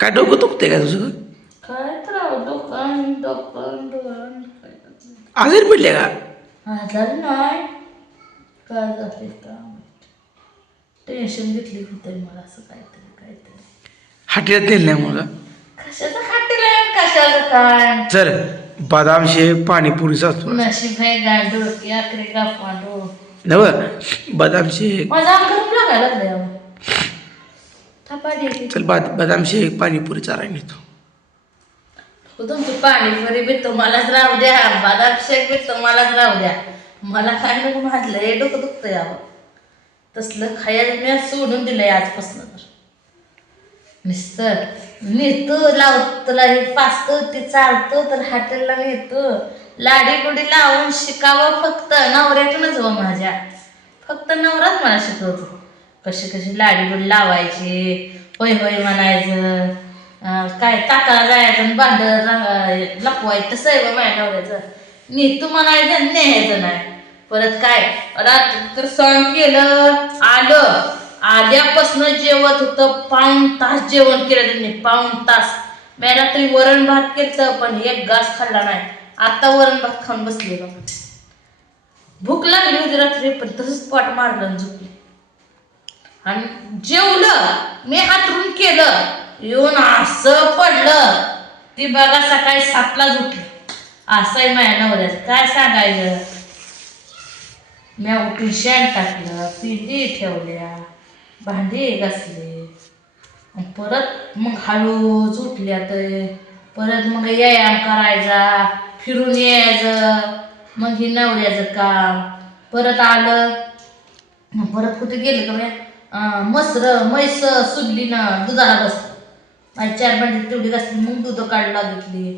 काय डोकं दुखतंय का तुझं? काय तर अहो, दुकान दुकान दुकान आजारी पडले का? आजार नाही. काय का टेन्शन घेतली होते मला असं काहीतरी काहीतरी. हाटेलात नेलं नाही मग कशाचं खाटेल कशाचं काय? चल बदाम शेक पाणीपुरीचा असतो नशीब आहे गांडू की अकरे नव बदाम माझा अंग लागायला लागले थापा चल बद बदाम शेक पाणीपुरी चाराय नेतो. हो तुमची पाणीपुरी बी तुम्हालाच राहू द्या. बदाम शेक बी तुम्हालाच राहू द्या. मला काय नको म्हटलं हे डोकं दुखतं यावं तसलं खायला मी सोडून दिलंय आजपासून तर. नुसतं नेतो लावतो हे पाचतो ते चालतो तर हॉटेलला नेतो. लाडी गुडी लावून शिकावं फक्त. नवऱ्यातूनच हो माझ्या. फक्त नवराच मला शिकवतो. कशी कशी लाडी गुडी लावायची होय होय म्हणायचं. काय ताकाला जायचं आणि भांड लपवायचं. तसं आहे बा माझ्या नवऱ्याचं. तू म्हणायचं न्यायचं नाही. परत काय? रात्री तर सण केलं. आलं. आल्यापासून जेवत होतं. पाऊण तास जेवण केलं त्यांनी. पाऊण तास. मी रात्री वरण भात केलं पण एक घास खाल्ला नाही. आता वरण भात खाऊन बसले भूक लागली होती रात्री पण तसंच पोट मारलं झोपली. आणि जेवलं मी हातरून केलं येऊन असं पडलं. ती बघा सकाळी सातला झोपली असं आहे माझ्या नवऱ्याचं. काय सांगायचं? मी उठून शेण टाकलं पिंडी ठेवल्या भांडी घासले. परत मग हळूच उठल्या तर परत मग व्यायाम करायचा फिरून यायचं. मग ही नवऱ्याचं काम. परत आलं. मग परत कुठे गेलं का बाया मसर म्हैस सुदली ना दुधाला बसलं माझी चार भांडी तेवढी घासली मग दूध काढला घेतली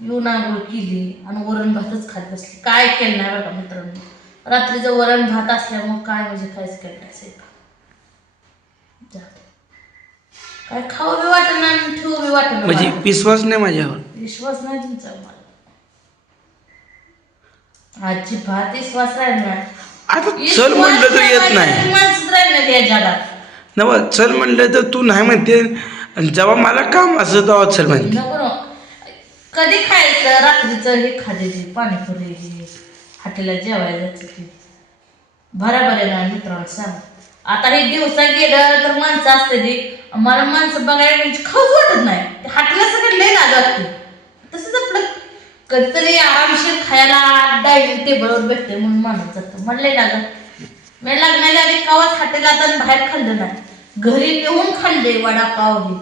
येऊन आंघोळ केली आणि वरण भातच खात बसली. काय केलं नाही का मित्रांनो. रात्रीचं वरण भात असल्यामुळं काय म्हणजे काहीच केलं नाही स्वयंपाक. काय खाऊ बी वाटत नाही आणि ठेवू बी वाटत म्हणजे विश्वास नाही माझ्यावर. विश्वास नाही तुमचा मला. आजची भात विश्वास राहिला. नाही आता चल म्हणलं तर येत नाही माणसंच राहिलं या जगात नव चल म्हणलं तर तू नाही म्हणते. आणि जेव्हा मला काम असं तेव्हा चल म्हणते. नको. कधी खायचं? रात्रीचं हे खाते पाणीपुरी हे हॉटेलला जेवायला जायचं ते बरोबर आहे ना मित्रांनो सांग. आता हे दिवसा गेलं तर माणसं असते ती. मला माणसं बघायला म्हणजे खाऊच वाटत नाही. ते हॉटेलला सगळं लय लागत. ते तसंच आपलं. कधीतरी आरामशीर खायला डायनिंग टेबलवर भेटते म्हणून माणूस जातं. मला लय लागत. मी लग्नाच्या आधी कवाच हॉटेलात आणि बाहेर खाल्लं नाही. घरी नेऊन खाल्ले वडापाव हे.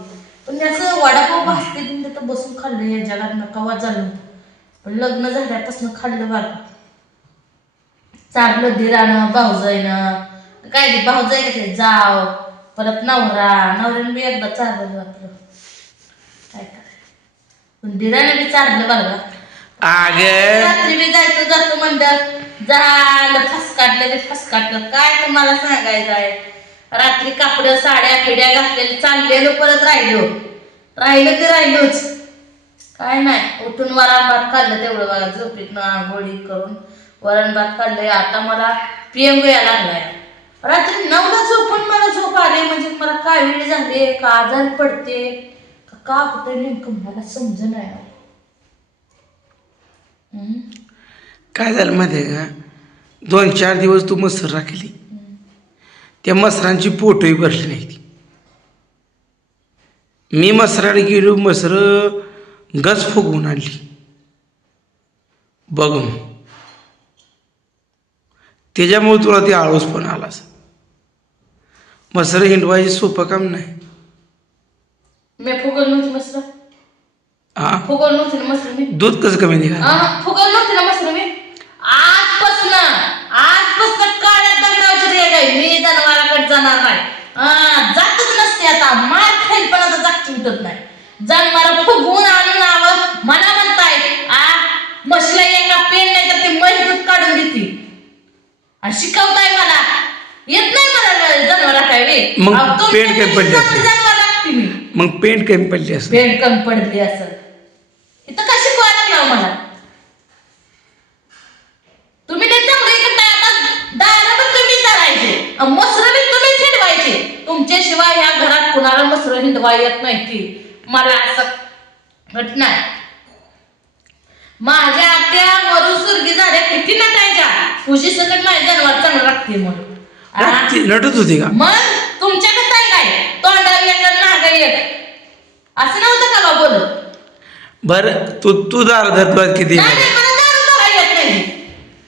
पण असं वडापाव भासते तिथं बसून खाल्लं या जगात कवा झालं. पण लग्न झाल्यापासून खाल्लं बघा. चारलं दिरानं भाऊजाईनं. काय ते भाऊजाई कसे जाव. परत नवरा. नवऱ्यानं बी एकदा चारलं आपलं काय करायचं? पण दिरानं बी चारलं अग रात्री मी जायचं जातो म्हणलं. झालं फस काढलं ते फस काढलं काय तुम्हाला सांगायचं आहे? रात्री कापड साड्या फिड्या घातलेलं चाललेलो परत राहिलो. राहिलं ते राहिलोच. काय नाही उठून वरण भात खाल्लं तेवढं बघा झोपीतनं आंघोळी करून वरण भात खाल्लंय. आता मला पिएम यायला लागलाय. रात्री नऊला झोपून मला झोप आली म्हणजे मला काय वेळ झाले का आजार पडते? का का नेमकं मला समज नाही काय झालं माहिती का? दोन चार दिवस तू मसर राखली. त्या मसरांची पोटही भरली नाही ती. मी मसराला गेलो मसर गज फुगवून आणली. बघून. त्याच्यामुळे तुला ते आळूस पण आलास मसर हिंडवायची सोपं काम नाही. मी फुगल नव्हती मस्त हा फुगल नव्हती दूध कसं कमी निघालं? फुगल नव्हती ना मस्त मी आजपासून आजपासून काळ्या दगडावची रेग आहे मी जनावराकडे जाणार नाही हा, जातच नसते आता मार खाईल पण आता जागची उठत नाही जनावर फुगवून आणून आव मला म्हणताय आ म्हशीला एका पेन नाही तर ते म्हैस दूध काढून देते आणि शिकवताय मला. येत नाही मला जनावर काय वे मग पेन काय पडली पेक्षा असेल? जनावर लागते मी. मग पेंट कमी पडली असं पेन कमी पडली असं इथं का शिकवायला लागला मला? तुम्ही ते चांगले करताय. आता दारा पण तुम्ही चालायचे मसर बी तुम्ही हिंडवायचे तुमच्याशिवाय ह्या घरात कुणाला मसर हिंडवा येत नाही ती. मला असं घटना आहे. माझ्या आत्या मरू सुरगी झाल्या किती नटायच्या? खुशी सकट माझ्या जन्मात चांगलं लागते म्हणून. आ? ती नटत होती का? मग तुमच्याकडे काय काय? तोंडावर येतात नागा येत असं नव्हतं का बा बोलत? बरं तू तू दार धर तुला किती. नाही नाही, मला दारू धरायला येत नाही.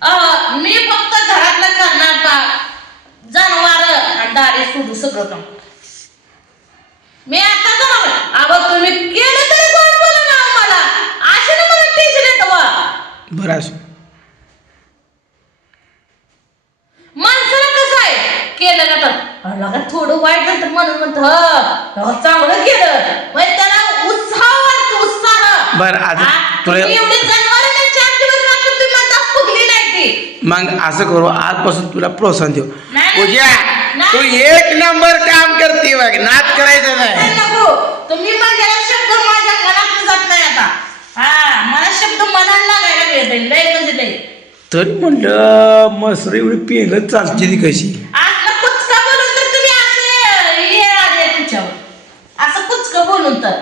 अं, मी फक्त घरातलं करणार बा. जनावर आणि दारे सोडू सगळं काम. मी आता जनावर अहो तुम्ही केलं तरी कोण बोला ना मला असे ना मला टेन्शन येतं माणसाला कसं आहे? केलं का तर. अरे लगा थोडं वाईट झालं तर म्हणून म्हणतो "ह, चांगलं केलं. मग त्याला उत्साह वाटतो उत्साह. बरं, आता? तुला- तुम्ही एवढे जनावरं चार दिवस रात्र तुम्ही म्हणता फुगली नाही ती. मग असं करू आजपासून तुला प्रोत्साहन देऊ. नाही, पूजा नाही. तू एक नंबर काम करते बघ नाच करायचं नाही. नाही नको. तुम्ही शब्द माझ्या मनात जात नाही आता हा मला शब्द मनाला लागायला मिळत लय म्हणजे लय. तरी म्हणलं मसर एवढी पेंगत चालते ती कशी? असलं कुचका बोलून तर तुम्ही असे हे आले असं कुचकं बोलून तर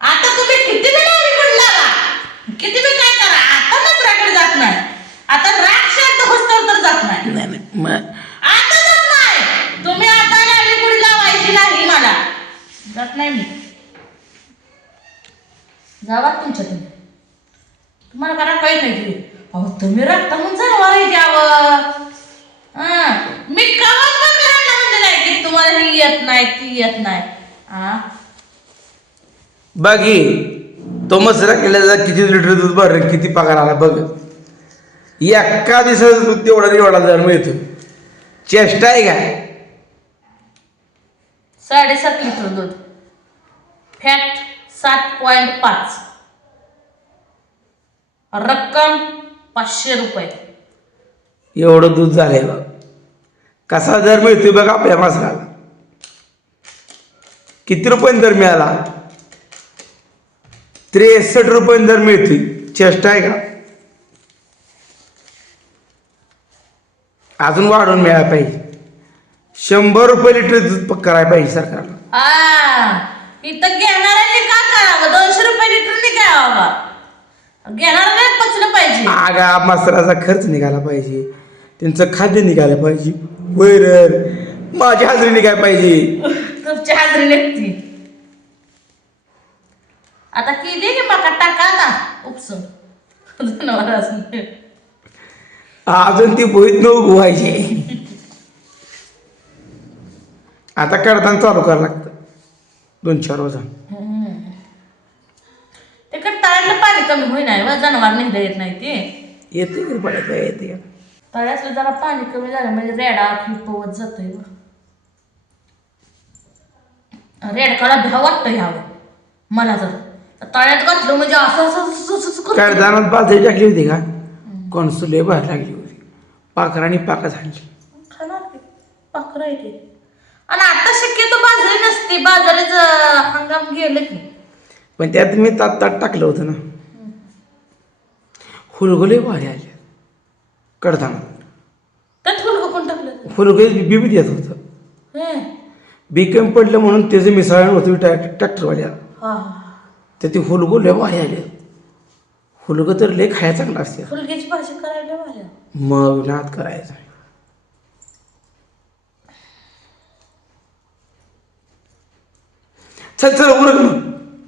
आता तुम्ही किती वेळा अलीकडे लागा किती वेळ काय करा आता नसऱ्याकडे जात नाही आता राग शांत होस्तर तर जात नाही नाही नाही मग आता जात नाही तुम्ही आता लाली गुडी लावायची नाही मला जात नाही मी जावा तुमच्या तुम्ही तुम्हाला करा काही नाही तुम्ही अहो तुम्ही रक्ता म्हणून जनावर आहे हा. मी कवाच बकरांना म्हणजे नाही की तुम्हाला ही येत नाही ती येत नाही. हा बघ हे तो मसरा केल्याचा किती लिटर दूध भरलं किती पगार आला बघ. एका दिवसात दूध तेवढा एवढा दर मिळतो. चेष्टा आहे काय साडेसात लिटर दूध. फॅट सात पॉइंट पाच. रक्कम पाचशे रुपये. एवढं दूध झालंय बघ. कसा दर मिळतोय बघ आपल्या मसराला किती रुपये दर मिळाला? त्रेसष्ट रुपये दर मिळतोय. चेष्टा आहे का? अजून वाढवून मिळायला पाहिजे. शंभर रुपये लिटर दूध करायला पाहिजे सरकारला. इथं घेणाऱ्यांनी का करावं? दोनशे रुपये लिटरनी घ्यावं पचलं पाहिजे. आगा मसराचा खर्च निघाला पाहिजे. त्यांचं खाद्य निघालं पाहिजे. वैरण माझी हाजरी निघायला पाहिजे. तुमची हाजरी निघती. आता की मका टाका आता. उपसून जनावर असून अजून ती भुईत न व्हायची. आता कडताना चालू करावं लागतं. दोन चार ते तळ्यातलं पाणी कमी होईना जनावर निघता येत नाही ते. येते की पडत येते तळ्यातलं जरा पाणी कमी झालं म्हणजे रेडा की पवत जातोय रेडकाला भ्या वाटतं ह्यावं मला तर. तळ्यात घातलं म्हणजे असं असं असं- असं- करतं. टाकली होती का? कॉन्सुले बाहेर लागली होती. पाखराने पाका झाली खाणार की? पाखरं आहे आणि आता शक्यतो बाजरी नसते. बाजारीचं हंगाम गेलं की. पण त्यात मी तात ताट टाकलं होतं ना. हुलगुले भारी आले. कडताना त्यात फुलगं कोण टाकलं? हुलगुले बी बी देत होतं. हे. बी कमी पडलं म्हणून त्याचं मिसळण होतं ट्रॅक्टरवाल्या. हा. तर ते हुलगु लय भारी आले. हुलगं तर लय खायला चांगलं असते. फुलग्याची भाजी करायला भाज्या मग नाद करायचा. चल चल उरक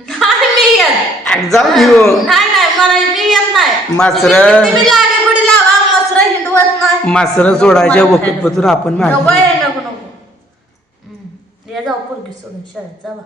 नाही मी येत. अग जाऊ घेऊ नाही नाही मला मी येत नाही. मासरं- तुम्ही किती बी लाडी गुडी लावा मसर हिंडवत नाही. मासरं सोडायच्या वखत पतून आपण नको ये, नको नको. हम्म. या जाऊ पोरगी सोडून शाळेत जावा